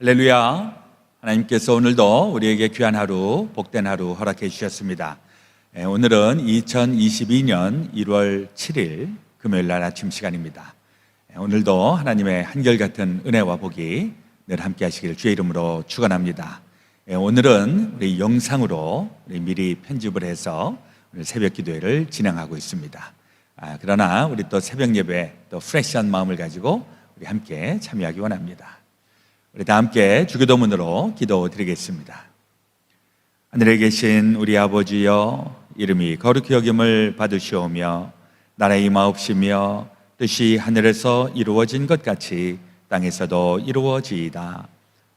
할렐루야. 하나님께서 오늘도 우리에게 귀한 하루, 복된 하루 허락해 주셨습니다. 오늘은 2022년 1월 7일 금요일 날 아침 시간입니다. 오늘도 하나님의 한결같은 은혜와 복이 늘 함께 하시길 주의 이름으로 축원합니다. 오늘은 우리 영상으로 미리 편집을 해서 오늘 새벽 기도회를 진행하고 있습니다. 그러나 우리 또 새벽 예배 또 프레시한 마음을 가지고 우리 함께 참여하기 원합니다. 우리 다 함께 주기도문으로 기도드리겠습니다. 하늘에 계신 우리 아버지여, 이름이 거룩히 여김을 받으시오며 나라의 임하옵시며 뜻이 하늘에서 이루어진 것 같이 땅에서도 이루어지이다.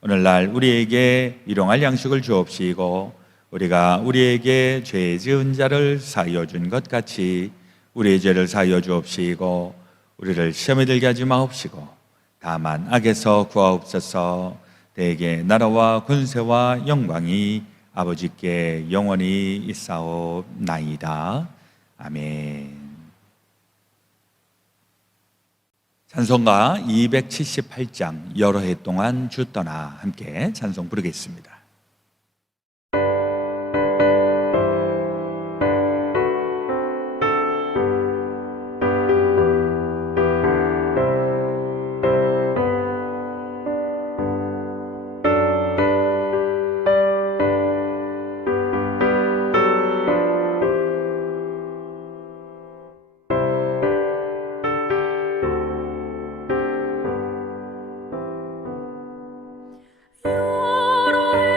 오늘날 우리에게 일용할 양식을 주옵시고 우리가 우리에게 죄 지은 자를 사하여 준 것 같이 우리의 죄를 사하여 주옵시고 우리를 시험에 들게 하지 마옵시고 다만 악에서 구하옵소서. 대개 나라와 권세와 영광이 아버지께 영원히 있사옵나이다. 아멘. 찬송가 278장 여러 해 동안 주 떠나 함께 찬송 부르겠습니다. 여러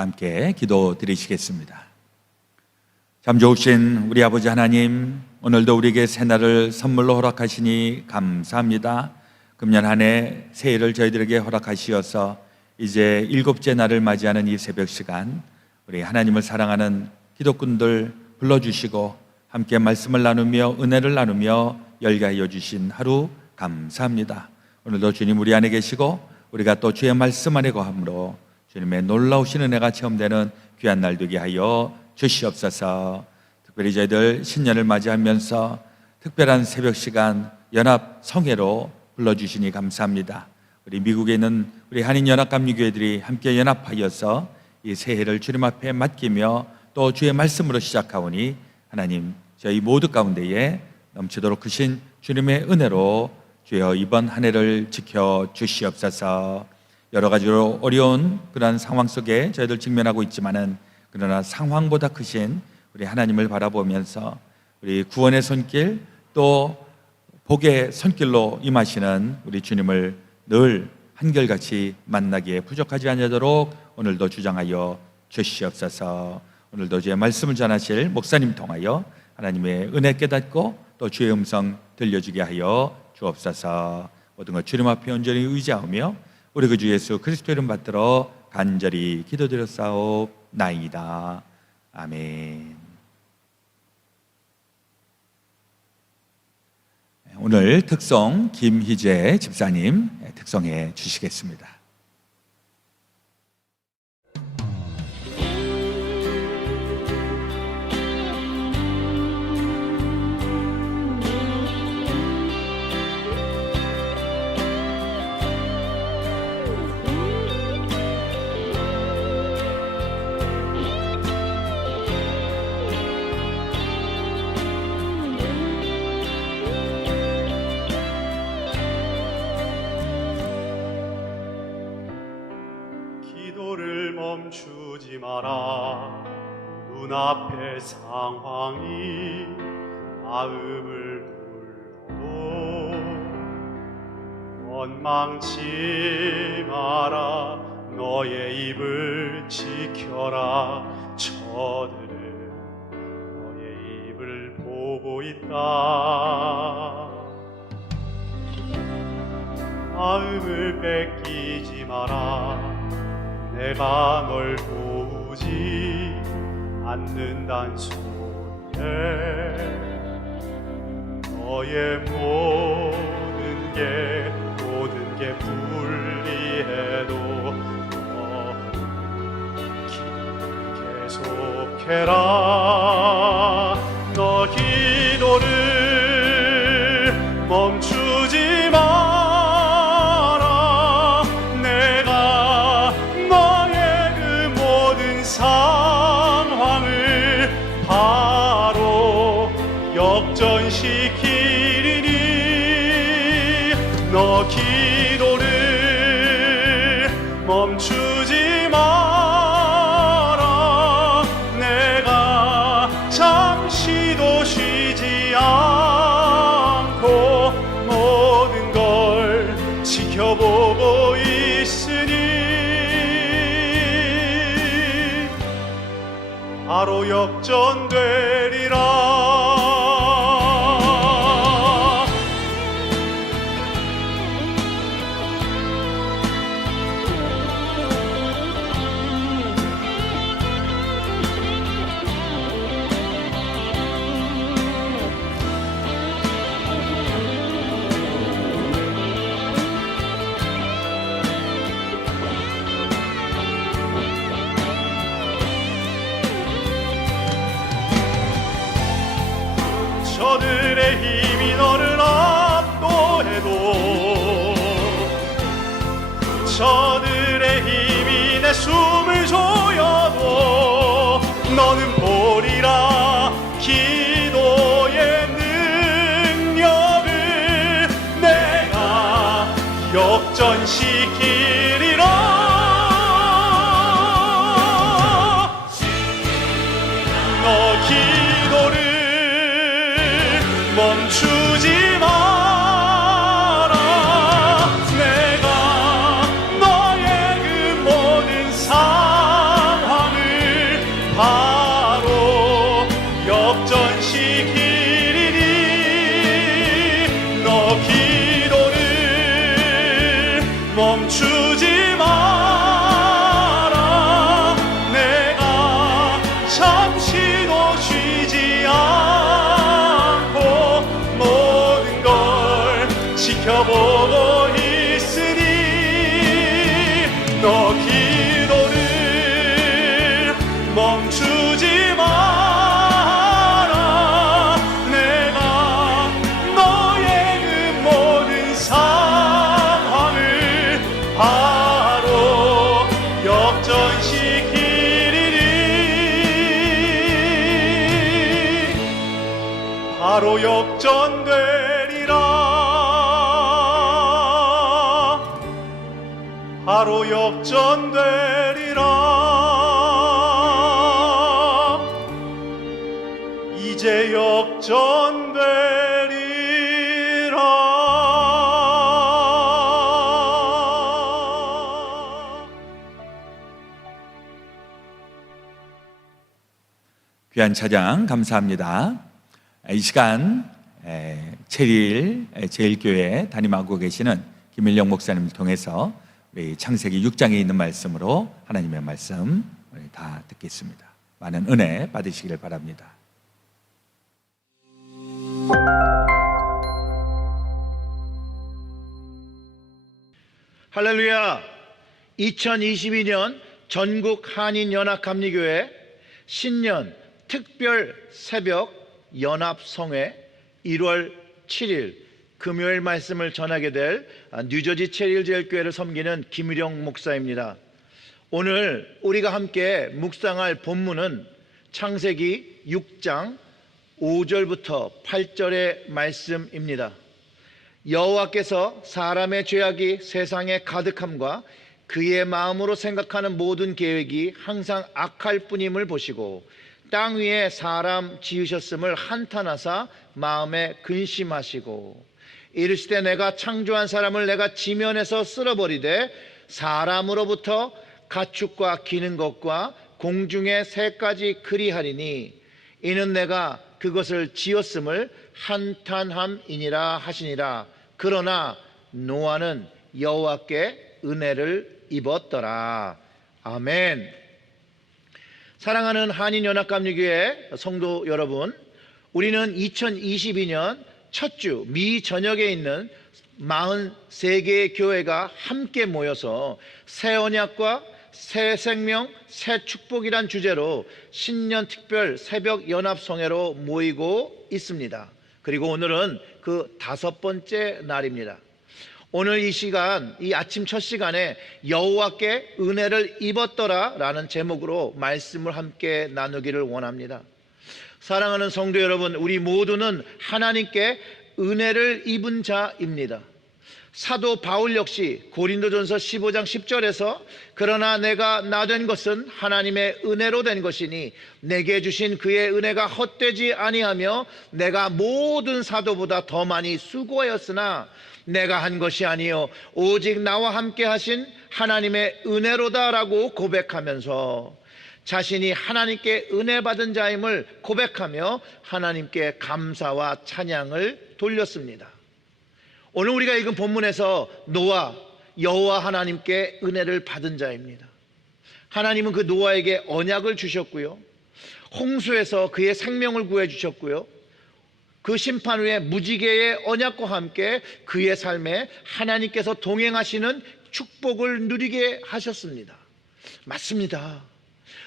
다 함께 기도 드리시겠습니다. 참 좋으신 우리 아버지 하나님, 오늘도 우리에게 새날을 선물로 허락하시니 감사합니다. 금년 한 해 새해를 저희들에게 허락하시어서 이제 7째 날을 맞이하는 이 새벽 시간, 우리 하나님을 사랑하는 기독군들 불러주시고 함께 말씀을 나누며 은혜를 나누며 열게 하여 주신 하루 감사합니다. 오늘도 주님 우리 안에 계시고 우리가 또 주의 말씀 안에 거함으로 주님의 놀라우신 은혜가 체험되는 귀한 날 되게 하여 주시옵소서. 특별히 저희들 신년을 맞이하면서 특별한 새벽 시간 연합 성회로 불러주시니 감사합니다. 우리 미국에 있는 우리 한인연합감리교회들이 함께 연합하여서 이 새해를 주님 앞에 맡기며 또 주의 말씀으로 시작하오니 하나님 저희 모두 가운데에 넘치도록 크신 주님의 은혜로 주여 이번 한 해를 지켜 주시옵소서. 여러 가지로 어려운 그런 상황 속에 저희들 직면하고 있지만은 그러나 상황보다 크신 우리 하나님을 바라보면서 우리 구원의 손길 또 복의 손길로 임하시는 우리 주님을 늘 한결같이 만나기에 부족하지 않도록 오늘도 주장하여 주시옵소서. 오늘도 주의 말씀을 전하실 목사님 통하여 하나님의 은혜 깨닫고 또 주의 음성 들려주게 하여 주옵소서. 모든 것 주님 앞에 온전히 의지하며 우리 그 주 예수 그리스도 이름 받들어 간절히 기도드렸사옵나이다. 아멘. 오늘 특송 김희재 집사님 특송해 주시겠습니다. 멈추지 마라. 눈앞의 상황이 마음을 눌러도 원망치 마라. 너의 입을 지켜라. 저들은 너의 입을 보고 있다. 마음을 뺏기지 마라. 내가 널 도우지 않는단 소리에 너의 모든 게 불리해도 계속해라. 너 기도를 멈추지 마. 상황을 바로 역전시키리니 너 기도를 멈추지 마라. 내가 잠시도 쉬지 않고 모든 걸 지켜보고 있으니 바로 역전되리라. 저들의 힘이 너를 압도해도 저들의 힘이 내 숨을 조여도 너는 보리라. 기도의 능력을 내가 역전시키리라. 너 기도를 멈추지 마라. 내가 너의 그 모든 상황을 멈추지 마라. 내가 잠시도 쉬지 않고 모든 걸 지켜보고 있으니 너 기도를 멈추지 마라. 내가 너의 그 모든 상황을 바로 역전시키리니 바로 역전되리라. 바로 역전되리라. 이제 역전되리라. 귀한 찬양 감사합니다. 이 시간 체리일 제일교회 담임하고 계시는 김일영 목사님을 통해서 우리 창세기 6장에 있는 말씀으로 하나님의 말씀 우리 다 듣겠습니다. 많은 은혜 받으시길 바랍니다. 할렐루야. 2022년 전국 한인연합감리교회 신년 특별 새벽 연합성회 1월 7일 금요일 말씀을 전하게 될 뉴저지 체리힐제일교회를 섬기는 김일영 목사입니다. 오늘 우리가 함께 묵상할 본문은 창세기 6장 5절부터 8절의 말씀입니다. 여호와께서 사람의 죄악이 세상에 가득함과 그의 마음으로 생각하는 모든 계획이 항상 악할 뿐임을 보시고 땅 위에 사람 지으셨음을 한탄하사 마음에 근심하시고 이르시되 내가 창조한 사람을 내가 지면에서 쓸어버리되 사람으로부터 가축과 기는 것과 공중의 새까지 그리하리니 이는 내가 그것을 지었음을 한탄함이니라 하시니라. 그러나 노아는 여호와께 은혜를 입었더라. 아멘. 사랑하는 한인연합감리교회 성도 여러분, 우리는 2022년 첫 주 미 전역에 있는 43개의 교회가 함께 모여서 새 언약과 새 생명, 새 축복이란 주제로 신년 특별 새벽 연합성회로 모이고 있습니다. 그리고 오늘은 그 5번째 날입니다. 오늘 이 시간, 이 아침 첫 시간에 여호와께 은혜를 입었더라 라는 제목으로 말씀을 함께 나누기를 원합니다. 사랑하는 성도 여러분, 우리 모두는 하나님께 은혜를 입은 자입니다. 사도 바울 역시 고린도전서 15장 10절에서 그러나 내가 나 된 것은 하나님의 은혜로 된 것이니 내게 주신 그의 은혜가 헛되지 아니하며 내가 모든 사도보다 더 많이 수고하였으나 내가 한 것이 아니요 오직 나와 함께 하신 하나님의 은혜로다라고 고백하면서 자신이 하나님께 은혜 받은 자임을 고백하며 하나님께 감사와 찬양을 돌렸습니다. 오늘 우리가 읽은 본문에서 노아, 여호와 하나님께 은혜를 받은 자입니다. 하나님은 그 노아에게 언약을 주셨고요, 홍수에서 그의 생명을 구해 주셨고요, 그 심판 후에 무지개의 언약과 함께 그의 삶에 하나님께서 동행하시는 축복을 누리게 하셨습니다. 맞습니다.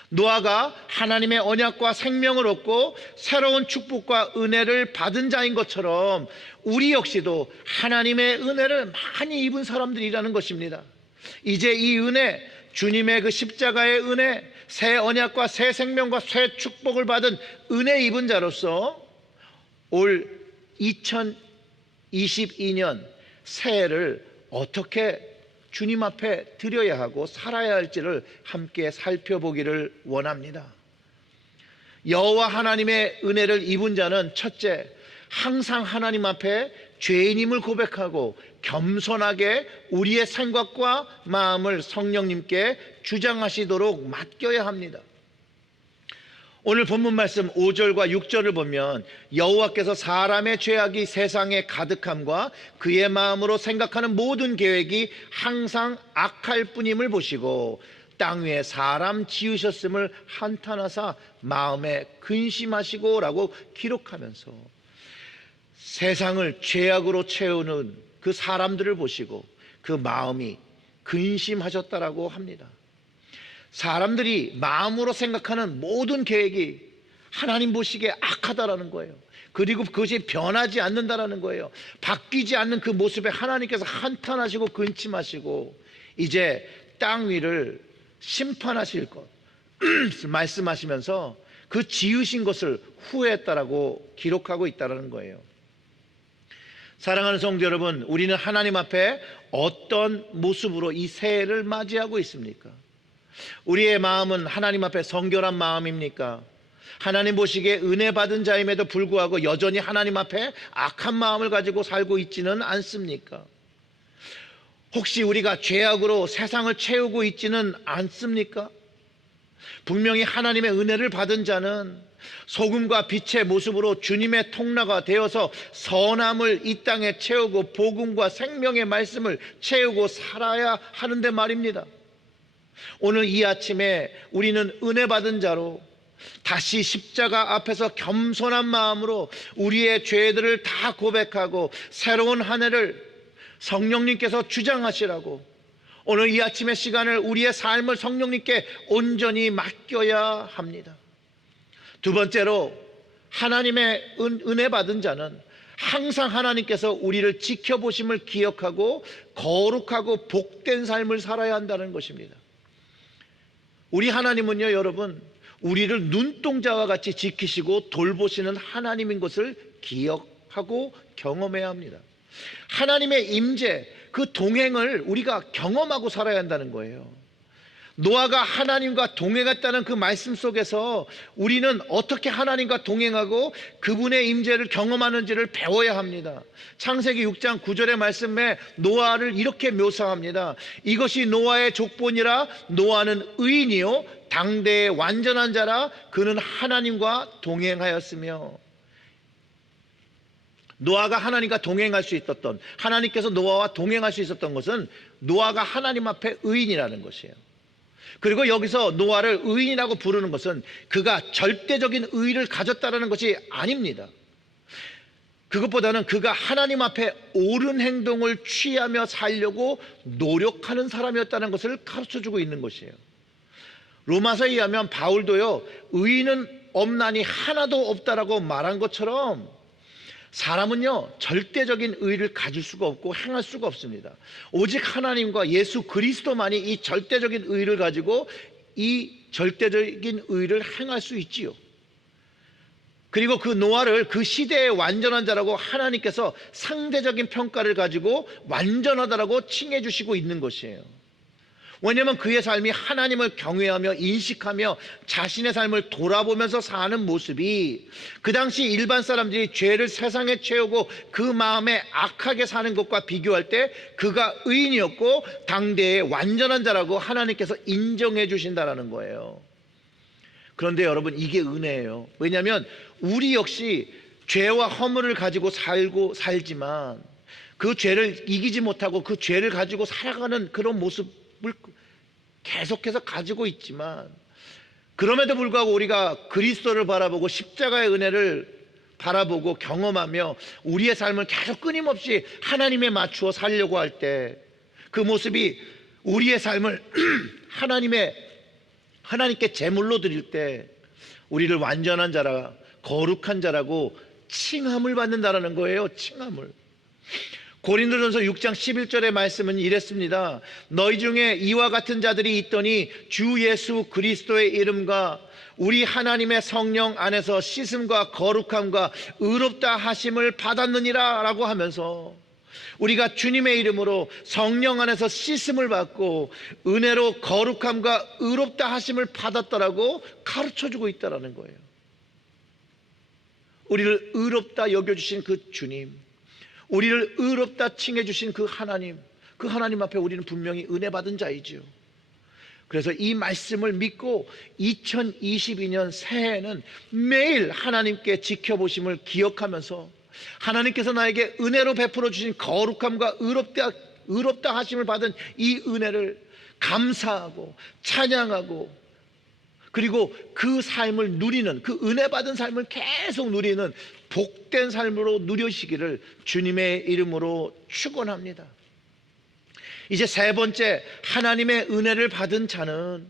노아가 하나님의 언약과 생명을 얻고 새로운 축복과 은혜를 받은 자인 것처럼 우리 역시도 하나님의 은혜를 많이 입은 사람들이라는 것입니다. 이제 이 은혜, 주님의 그 십자가의 은혜, 새 언약과 새 생명과 새 축복을 받은 은혜 입은 자로서 올 2022년 새해를 어떻게 주님 앞에 드려야 하고 살아야 할지를 함께 살펴보기를 원합니다. 여호와 하나님의 은혜를 입은 자는 첫째, 항상 하나님 앞에 죄인임을 고백하고 겸손하게 우리의 생각과 마음을 성령님께 주장하시도록 맡겨야 합니다. 오늘 본문 말씀 5절과 6절을 보면 여호와께서 사람의 죄악이 세상에 가득함과 그의 마음으로 생각하는 모든 계획이 항상 악할 뿐임을 보시고 땅 위에 사람 지으셨음을 한탄하사 마음에 근심하시고 라고 기록하면서 세상을 죄악으로 채우는 그 사람들을 보시고 그 마음이 근심하셨다라고 합니다. 사람들이 마음으로 생각하는 모든 계획이 하나님 보시기에 악하다라는 거예요. 그리고 그것이 변하지 않는다라는 거예요. 바뀌지 않는 그 모습에 하나님께서 한탄하시고 근심하시고 이제 땅 위를 심판하실 것 말씀하시면서 그 지으신 것을 후회했다라고 기록하고 있다라는 거예요. 사랑하는 성도 여러분, 우리는 하나님 앞에 어떤 모습으로 이 새해를 맞이하고 있습니까? 우리의 마음은 하나님 앞에 성결한 마음입니까? 하나님 보시기에 은혜 받은 자임에도 불구하고 여전히 하나님 앞에 악한 마음을 가지고 살고 있지는 않습니까? 혹시 우리가 죄악으로 세상을 채우고 있지는 않습니까? 분명히 하나님의 은혜를 받은 자는 소금과 빛의 모습으로 주님의 통로가 되어서 선함을 이 땅에 채우고 복음과 생명의 말씀을 채우고 살아야 하는데 말입니다. 오늘 이 아침에 우리는 은혜 받은 자로 다시 십자가 앞에서 겸손한 마음으로 우리의 죄들을 다 고백하고 새로운 한 해를 성령님께서 주장하시라고 오늘 이 아침의 시간을 우리의 삶을 성령님께 온전히 맡겨야 합니다. 두 번째로 하나님의 은혜 받은 자는 항상 하나님께서 우리를 지켜보심을 기억하고 거룩하고 복된 삶을 살아야 한다는 것입니다. 우리 하나님은요, 여러분, 우리를 눈동자와 같이 지키시고 돌보시는 하나님인 것을 기억하고 경험해야 합니다. 하나님의 임재, 그 동행을 우리가 경험하고 살아야 한다는 거예요. 노아가 하나님과 동행했다는 그 말씀 속에서 우리는 어떻게 하나님과 동행하고 그분의 임재를 경험하는지를 배워야 합니다. 창세기 6장 9절의 말씀에 노아를 이렇게 묘사합니다. 이것이 노아의 족본이라 노아는 의인이요 당대의 완전한 자라 그는 하나님과 동행하였으며. 노아가 하나님과 동행할 수 있었던, 하나님께서 노아와 동행할 수 있었던 것은 노아가 하나님 앞에 의인이라는 것이에요. 그리고 여기서 노아를 의인이라고 부르는 것은 그가 절대적인 의의를 가졌다는 것이 아닙니다. 그것보다는 그가 하나님 앞에 옳은 행동을 취하며 살려고 노력하는 사람이었다는 것을 가르쳐주고 있는 것이에요. 로마서에 의하면 바울도요, 의인은 없나니 하나도 없다라고 말한 것처럼 사람은요 절대적인 의의를 가질 수가 없고 행할 수가 없습니다. 오직 하나님과 예수 그리스도만이 이 절대적인 의의를 가지고 이 절대적인 의의를 행할 수 있지요. 그리고 그 노아를 그 시대의 완전한 자라고 하나님께서 상대적인 평가를 가지고 완전하다라고 칭해 주시고 있는 것이에요. 왜냐하면 그의 삶이 하나님을 경외하며 인식하며 자신의 삶을 돌아보면서 사는 모습이 그 당시 일반 사람들이 죄를 세상에 채우고 그 마음에 악하게 사는 것과 비교할 때 그가 의인이었고 당대의 완전한 자라고 하나님께서 인정해 주신다는 거예요. 그런데 여러분, 이게 은혜예요. 왜냐하면 우리 역시 죄와 허물을 가지고 살지만 그 죄를 이기지 못하고 그 죄를 가지고 살아가는 그런 모습을 계속해서 가지고 있지만, 그럼에도 불구하고 우리가 그리스도를 바라보고 십자가의 은혜를 바라보고 경험하며 우리의 삶을 계속 끊임없이 하나님에 맞추어 살려고 할 때 그 모습이 우리의 삶을 하나님께 제물로 드릴 때 우리를 완전한 자라, 거룩한 자라고 칭함을 받는다라는 거예요. 칭함을. 고린도전서 6장 11절의 말씀은 이랬습니다. 너희 중에 이와 같은 자들이 있더니 주 예수 그리스도의 이름과 우리 하나님의 성령 안에서 씻음과 거룩함과 의롭다 하심을 받았느니라 라고 하면서 우리가 주님의 이름으로 성령 안에서 씻음을 받고 은혜로 거룩함과 의롭다 하심을 받았다라고 가르쳐주고 있다는 거예요. 우리를 의롭다 여겨주신 그 주님, 우리를 의롭다 칭해 주신 그 하나님 앞에 우리는 분명히 은혜 받은 자이지요. 그래서 이 말씀을 믿고 2022년 새해에는 매일 하나님께 지켜보심을 기억하면서 하나님께서 나에게 은혜로 베풀어 주신 거룩함과 의롭다 하심을 받은 이 은혜를 감사하고 찬양하고, 그리고 그 삶을 누리는, 그 은혜 받은 삶을 계속 누리는 복된 삶으로 누리시기를 주님의 이름으로 축원합니다. 이제 세 번째, 하나님의 은혜를 받은 자는,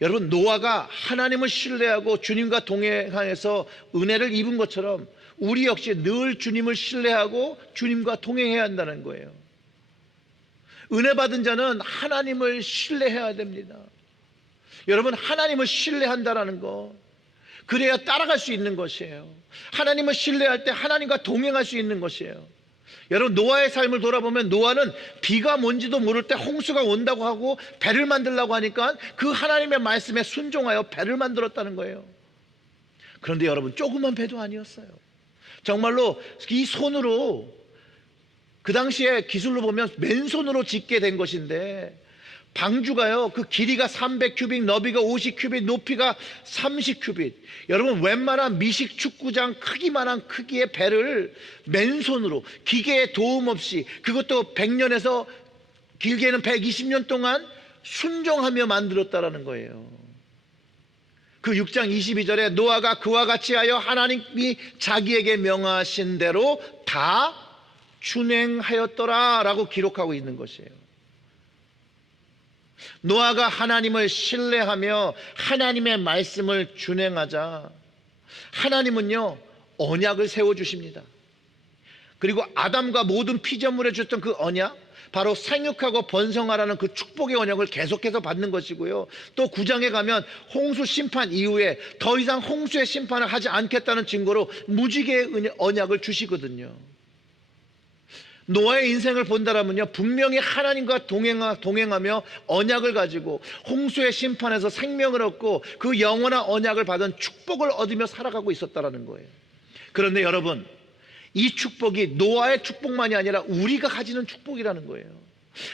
여러분, 노아가 하나님을 신뢰하고 주님과 동행하여서 은혜를 입은 것처럼 우리 역시 늘 주님을 신뢰하고 주님과 동행해야 한다는 거예요. 은혜 받은 자는 하나님을 신뢰해야 됩니다. 여러분, 하나님을 신뢰한다라는 거, 그래야 따라갈 수 있는 것이에요. 하나님을 신뢰할 때 하나님과 동행할 수 있는 것이에요. 여러분, 노아의 삶을 돌아보면 노아는 비가 뭔지도 모를 때 홍수가 온다고 하고 배를 만들려고 하니까 그 하나님의 말씀에 순종하여 배를 만들었다는 거예요. 그런데 여러분, 조그만 배도 아니었어요. 정말로 이 손으로, 그 당시에 기술로 보면 맨손으로 짓게 된 것인데, 방주가요, 그 길이가 300규빗, 너비가 50규빗, 높이가 30규빗. 여러분, 웬만한 미식 축구장 크기만한 크기의 배를 맨손으로 기계의 도움 없이, 그것도 100년에서 길게는 120년 동안 순종하며 만들었다라는 거예요. 그 6장 22절에 노아가 그와 같이 하여 하나님이 자기에게 명하신 대로 다 준행하였더라 라고 기록하고 있는 것이에요. 노아가 하나님을 신뢰하며 하나님의 말씀을 준행하자 하나님은요, 언약을 세워주십니다. 그리고 아담과 모든 피조물에 주셨던 그 언약, 바로 생육하고 번성하라는 그 축복의 언약을 계속해서 받는 것이고요. 또 9장에 가면 홍수 심판 이후에 더 이상 홍수의 심판을 하지 않겠다는 증거로 무지개의 언약을 주시거든요. 노아의 인생을 본다라면요, 분명히 하나님과 동행하며 언약을 가지고 홍수의 심판에서 생명을 얻고 그 영원한 언약을 받은 축복을 얻으며 살아가고 있었다라는 거예요. 그런데 여러분, 이 축복이 노아의 축복만이 아니라 우리가 가지는 축복이라는 거예요.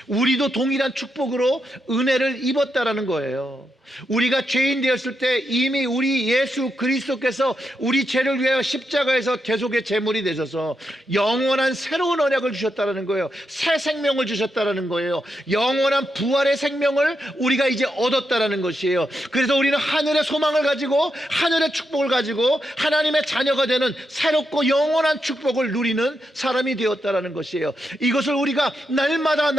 우리도 동일한 축복으로 은혜를 입었다라는 거예요. 우리가 죄인 되었을 때 이미 우리 예수 그리스도께서 우리 죄를 위하여 십자가에서 대속의 제물이 되셔서 영원한 새로운 언약을 주셨다라는 거예요. 새 생명을 주셨다라는 거예요. 영원한 부활의 생명을 우리가 이제 얻었다라는 것이에요. 그래서 우리는 하늘의 소망을 가지고 하늘의 축복을 가지고 하나님의 자녀가 되는 새롭고 영원한 축복을 누리는 사람이 되었다라는 것이에요. 이것을 우리가 날마다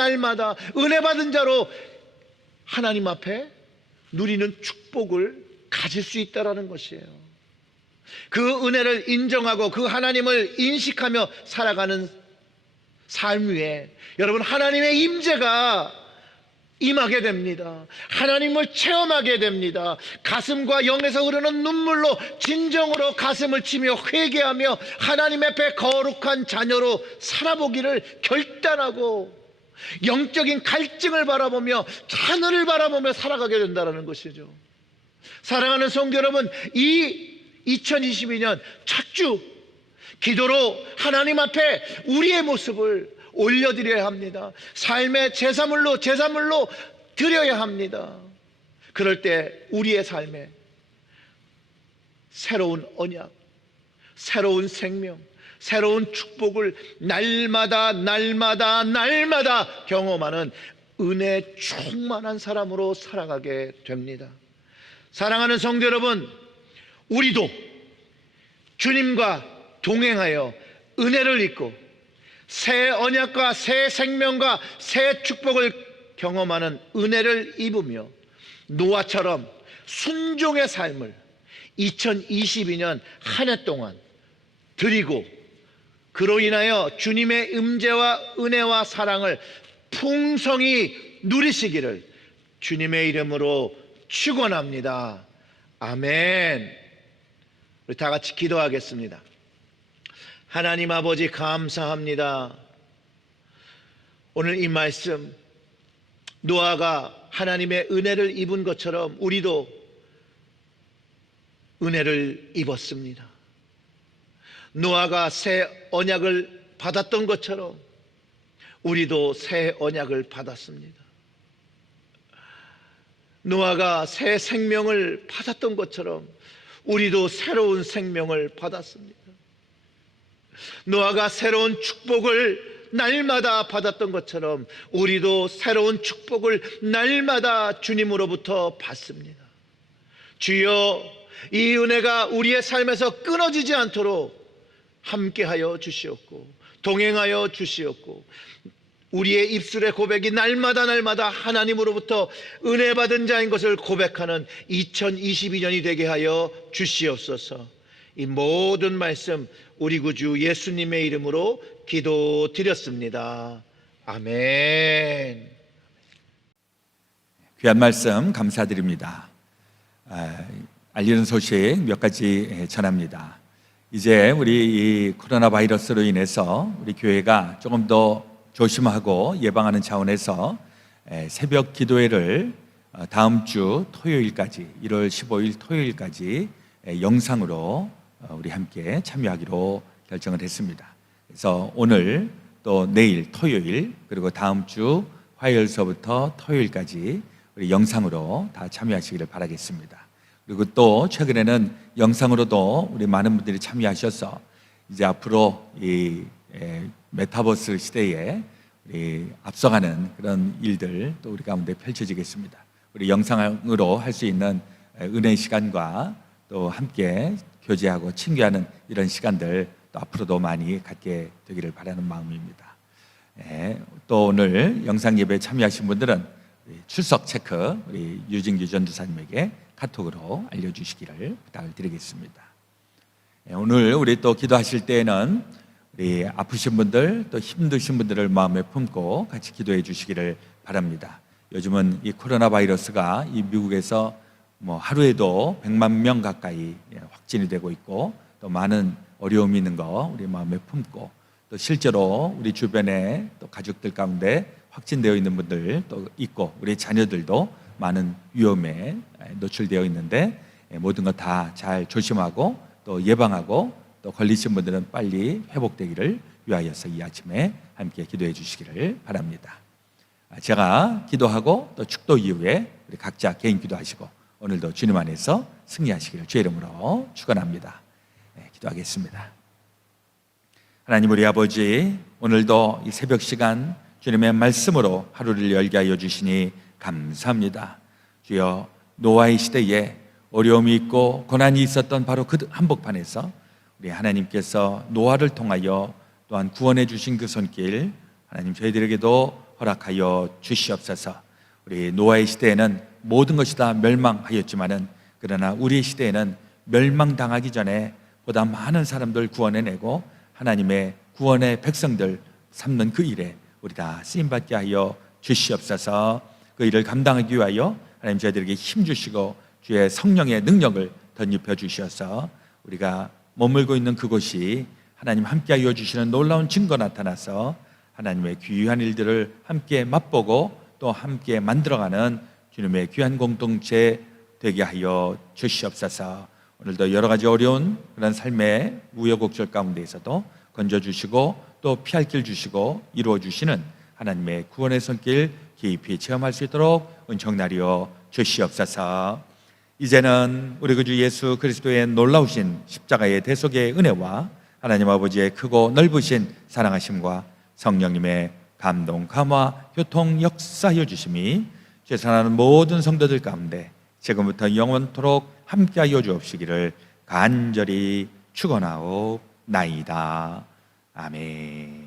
은혜 받은 자로 하나님 앞에 누리는 축복을 가질 수 있다라는 것이에요. 그 은혜를 인정하고 그 하나님을 인식하며 살아가는 삶 위에 여러분, 하나님의 임재가 임하게 됩니다. 하나님을 체험하게 됩니다. 가슴과 영에서 흐르는 눈물로 진정으로 가슴을 치며 회개하며 하나님 앞에 거룩한 자녀로 살아보기를 결단하고 영적인 갈증을 바라보며 하늘을 바라보며 살아가게 된다는 것이죠. 사랑하는 성도 여러분, 이 2022년 첫 주 기도로 하나님 앞에 우리의 모습을 올려드려야 합니다. 삶의 제사물로 드려야 합니다. 그럴 때 우리의 삶에 새로운 언약, 새로운 생명, 새로운 축복을 날마다 경험하는 은혜 충만한 사람으로 살아가게 됩니다. 사랑하는 성도 여러분, 우리도 주님과 동행하여 은혜를 입고 새 언약과 새 생명과 새 축복을 경험하는 은혜를 입으며 노아처럼 순종의 삶을 2022년 한 해 동안 드리고, 그로 인하여 주님의 임재와 은혜와 사랑을 풍성히 누리시기를 주님의 이름으로 축원합니다. 아멘. 우리 다 같이 기도하겠습니다. 하나님 아버지, 감사합니다. 오늘 이 말씀, 노아가 하나님의 은혜를 입은 것처럼 우리도 은혜를 입었습니다. 노아가 새 언약을 받았던 것처럼 우리도 새 언약을 받았습니다. 노아가 새 생명을 받았던 것처럼 우리도 새로운 생명을 받았습니다. 노아가 새로운 축복을 날마다 받았던 것처럼 우리도 새로운 축복을 날마다 주님으로부터 받습니다. 주여, 이 은혜가 우리의 삶에서 끊어지지 않도록 함께하여 주시옵고 동행하여 주시옵고 우리의 입술의 고백이 날마다 하나님으로부터 은혜 받은 자인 것을 고백하는 2022년이 되게 하여 주시옵소서. 이 모든 말씀 우리 구주 예수님의 이름으로 기도드렸습니다. 아멘. 귀한 말씀 감사드립니다. 알리는 소식 몇 가지 전합니다. 이제 우리 이 코로나 바이러스로 인해서 우리 교회가 조금 더 조심하고 예방하는 차원에서 새벽 기도회를 다음 주 토요일까지 1월 15일 토요일까지 영상으로 우리 함께 참여하기로 결정을 했습니다. 그래서 오늘 또 내일 토요일 그리고 다음 주 화요일서부터 토요일까지 우리 영상으로 다 참여하시기를 바라겠습니다. 그리고 또 최근에는 영상으로도 우리 많은 분들이 참여하셔서 이제 앞으로 이 메타버스 시대에 우리 앞서가는 그런 일들 또 우리 가운데 펼쳐지겠습니다. 우리 영상으로 할 수 있는 은혜의 시간과 또 함께 교제하고 친교하는 이런 시간들 또 앞으로도 많이 갖게 되기를 바라는 마음입니다. 또 오늘 영상 예배에 참여하신 분들은 출석 체크 우리 유진규 전도사님에게 카톡으로 알려주시기를 부탁을 드리겠습니다. 오늘 우리 또 기도하실 때에는 우리 아프신 분들 또 힘드신 분들을 마음에 품고 같이 기도해 주시기를 바랍니다. 요즘은 이 코로나 바이러스가 이 미국에서 뭐 하루에도 100만 명 가까이 확진이 되고 있고 또 많은 어려움이 있는 거 우리 마음에 품고 또 실제로 우리 주변에 또 가족들 가운데 확진되어 있는 분들 또 있고 우리 자녀들도 많은 위험에 노출되어 있는데 모든 것 다 잘 조심하고 또 예방하고 또 걸리신 분들은 빨리 회복되기를 위하여서 이 아침에 함께 기도해 주시기를 바랍니다. 제가 기도하고 또 축도 이후에 우리 각자 개인 기도하시고 오늘도 주님 안에서 승리하시기를 주의 이름으로 축원합니다. 기도하겠습니다. 하나님 우리 아버지, 오늘도 이 새벽 시간 주님의 말씀으로 하루를 열게 하여 주시니 감사합니다. 주여, 노아의 시대에 어려움이 있고 고난이 있었던 바로 그 한복판에서 우리 하나님께서 노아를 통하여 또한 구원해 주신 그 손길 하나님 저희들에게도 허락하여 주시옵소서. 우리 노아의 시대에는 모든 것이 다 멸망하였지만은 그러나 우리의 시대에는 멸망당하기 전에 보다 많은 사람들 구원해내고 하나님의 구원의 백성들 삼는 그 일에 우리 다 쓰임받게 하여 주시옵소서. 그 일을 감당하기 위하여 하나님 저희들에게 힘주시고 주의 성령의 능력을 덧입혀 주셔서 우리가 머물고 있는 그곳이 하나님 함께하여 주시는 놀라운 증거 나타나서 하나님의 귀한 일들을 함께 맛보고 또 함께 만들어가는 주님의 귀한 공동체 되게 하여 주시옵소서. 오늘도 여러 가지 어려운 그런 삶의 우여곡절 가운데에서도 건져주시고 또 피할 길 주시고 이루어주시는 하나님의 구원의 손길 깊이 체험할 수 있도록 은총나리여 주시옵소서. 이제는 우리 구주 예수 그리스도의 놀라우신 십자가의 대속의 은혜와 하나님 아버지의 크고 넓으신 사랑하심과 성령님의 감동, 감화, 교통, 역사하여 주심이 죄송하는 모든 성도들 가운데 지금부터 영원토록 함께하여 주옵시기를 간절히 축원하옵나이다. 아멘.